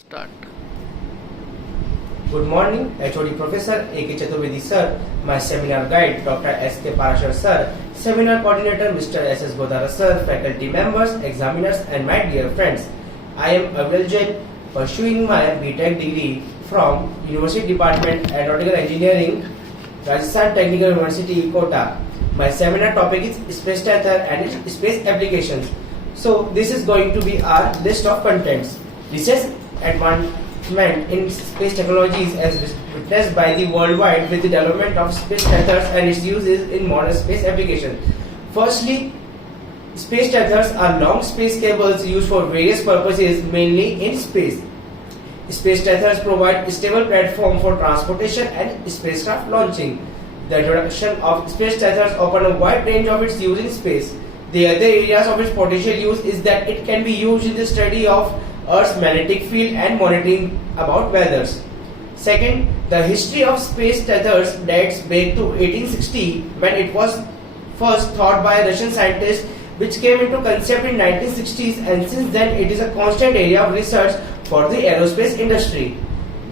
Start. Good morning, HOD Professor A.K. Chaturvedi Sir, my seminar guide Dr. S.K. Parashar Sir, seminar coordinator Mr. S.S. Godara Sir, faculty members, examiners and my dear friends. I am Avril Jain, pursuing my B.Tech degree from University Department Aeronautical Engineering, Rajasthan Technical University, Kota. My seminar topic is Space Tether and its space applications. So this is going to be our list of contents. Research advancement in space technologies as witnessed by the worldwide with the development of space tethers and its uses in modern space applications. Firstly, space tethers are long space cables used for various purposes, mainly in space. Space tethers provide a stable platform for transportation and spacecraft launching. The introduction of space tethers open a wide range of its use in space. The other areas of its potential use is that it can be used in the study of Earth's magnetic field and monitoring about weathers. Second, the history of space tethers dates back to 1860 when it was first thought by Russian scientists, which came into concept in 1960s, and since then it is a constant area of research for the aerospace industry.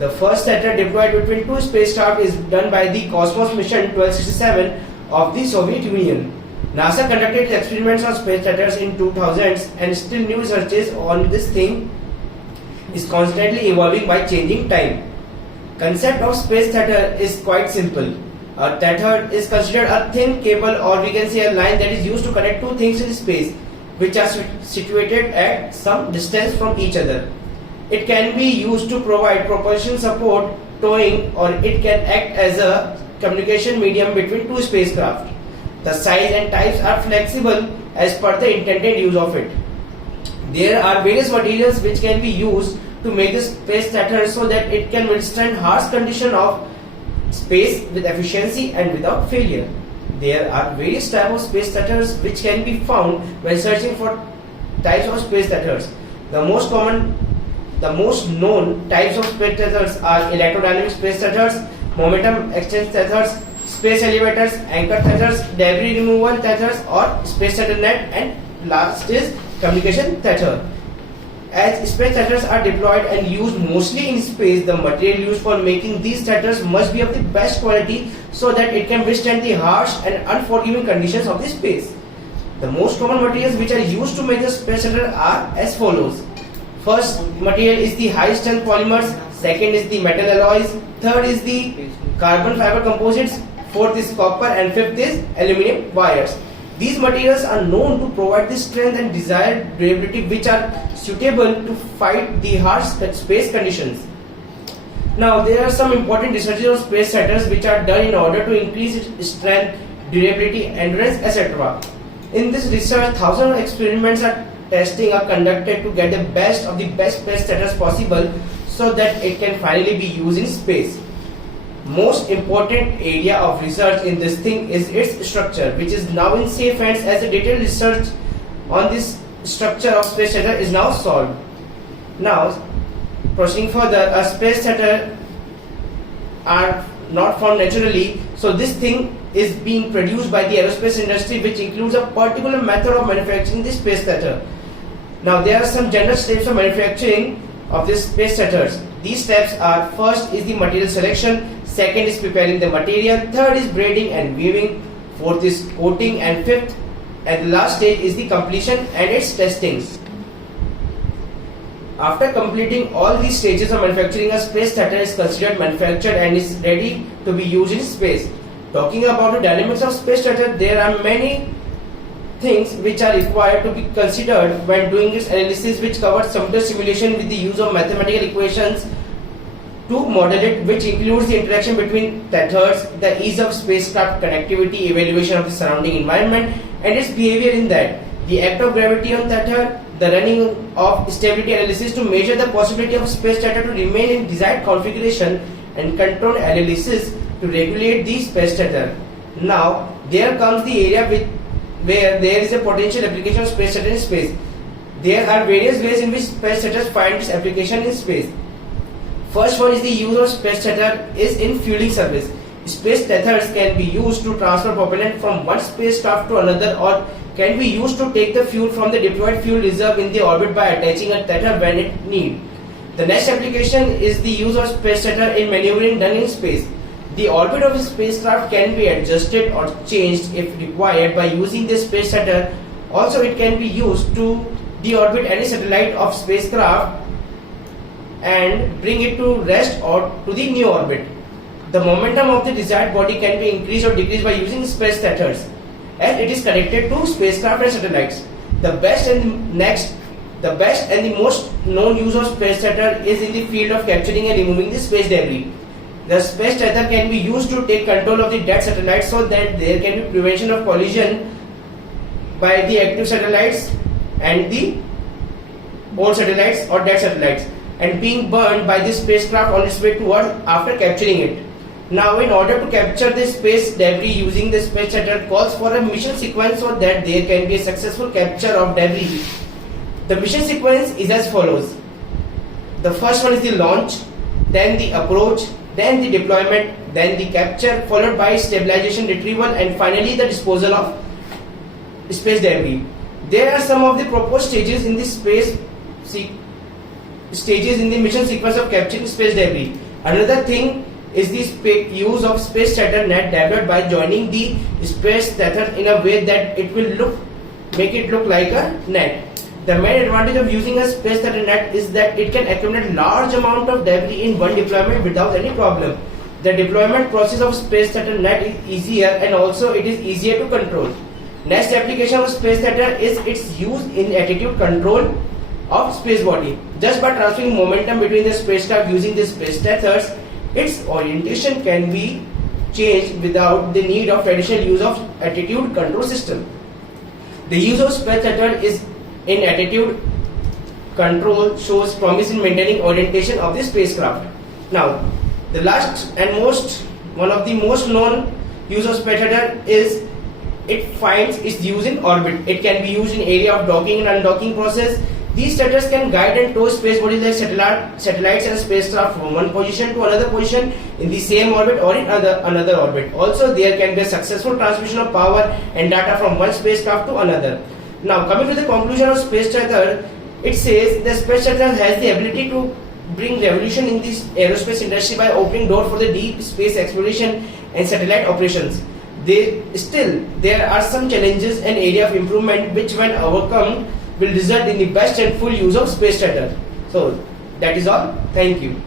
The first tether deployed between two spacecraft is done by the Cosmos mission 1267 of the Soviet Union. NASA conducted experiments on space tethers in 2000s, and still new researches on this thing is constantly evolving by changing time. Concept of space tether is quite simple. A tether is considered a thin cable, or we can say a line that is used to connect two things in space which are situated at some distance from each other. It can be used to provide propulsion support, towing, or it can act as a communication medium between two spacecraft. The size and types are flexible as per the intended use of it. There are various materials which can be used to make the space tether so that it can withstand harsh conditions of space with efficiency and without failure. There are various types of space tethers which can be found when searching for types of space tethers. The most known types of space tethers are electrodynamic space tethers, momentum exchange tethers, space elevators, anchor tethers, debris removal tethers, or space tether net, and last is communication tether. As space tethers are deployed and used mostly in space, the material used for making these tethers must be of the best quality so that it can withstand the harsh and unforgiving conditions of the space. The most common materials which are used to make the space tether are as follows. First material is the high strength polymers, second is the metal alloys, third is the carbon fiber composites, fourth is copper, and fifth is aluminum wires. These materials are known to provide the strength and desired durability which are suitable to fight the harsh space conditions. Now, there are some important researches on space tethers which are done in order to increase its strength, durability, endurance, etc. In this research, thousands of experiments are testing are conducted to get the best of the best space tethers possible so that it can finally be used in space. Most important area of research in this thing is its structure, which is now in safe hands as the detailed research on this structure of space tether is now solved. Now, proceeding further, a space tether are not found naturally, so this thing is being produced by the aerospace industry, which includes a particular method of manufacturing the space tether. Now, there are some general steps of manufacturing of these space tethers. These steps are: first is the material selection, second is preparing the material, third is braiding and weaving, fourth is coating, and fifth and the last stage is the completion and its testing. After completing all these stages of manufacturing, a space tether is considered manufactured and is ready to be used in space. Talking about the dynamics of space tether, there are many things which are required to be considered when doing its analysis, which covers computer simulation with the use of mathematical equations to model it, which includes the interaction between tethers, the ease of spacecraft connectivity, evaluation of the surrounding environment and its behavior in that, the act of gravity on tether, the running of stability analysis to measure the possibility of space tether to remain in desired configuration, and control analysis to regulate the space tether. Now, there comes the area where there is a potential application of space tether in space. There are various ways in which space tethers find its application in space. First one is the use of space tether is in fueling service. Space tethers can be used to transfer propellant from one spacecraft to another, or can be used to take the fuel from the deployed fuel reserve in the orbit by attaching a tether when it need. The next application is the use of space shuttle in maneuvering done in space. The orbit of a spacecraft can be adjusted or changed if required by using the space shuttle. Also, it can be used to deorbit any satellite of spacecraft and bring it to rest or to the new orbit. The momentum of the desired body can be increased or decreased by using space shuttles, as it is connected to spacecraft and satellites. The best and the most known use of space shuttle is in the field of capturing and removing the space debris. The space shuttle can be used to take control of the dead satellites so that there can be prevention of collision by the active satellites and the old satellites or dead satellites, and being burned by the spacecraft on its way to Earth after capturing it. Now, in order to capture the space debris using the space shuttle calls for a mission sequence so that there can be a successful capture of debris. The mission sequence is as follows. The first one is the launch, then the approach, then the deployment, then the capture, followed by stabilization, retrieval, and finally the disposal of space debris. There are some of the proposed stages in the mission sequence of capturing space debris. Another thing is the use of space shuttle net developed by joining the space shuttle in a way that it will make it look like a net. The main advantage of using a space shuttle net is that it can accumulate large amount of debris in one deployment without any problem. The deployment process of space shuttle net is easier and also it is easier to control. Next application of space shuttle is its use in attitude control of space body. Just by transferring momentum between the spacecraft using the space shuttles, its orientation can be changed without the need of traditional use of attitude control system. The use of space shuttle is in attitude control shows promise in maintaining orientation of the spacecraft. Now, the last and one of the most known use of space shuttle is it finds its use in orbit. It can be used in area of docking and undocking process. These shuttles can guide and tow space bodies like satellites and spacecraft from one position to another position in the same orbit or in another orbit. Also, there can be a successful transmission of power and data from one spacecraft to another. Now, coming to the conclusion of space shuttle, it says the space shuttle has the ability to bring revolution in the aerospace industry by opening door for the deep space exploration and satellite operations. There are some challenges and area of improvement which, when overcome, will result in the best and full use of space shuttle. So that is all. Thank you.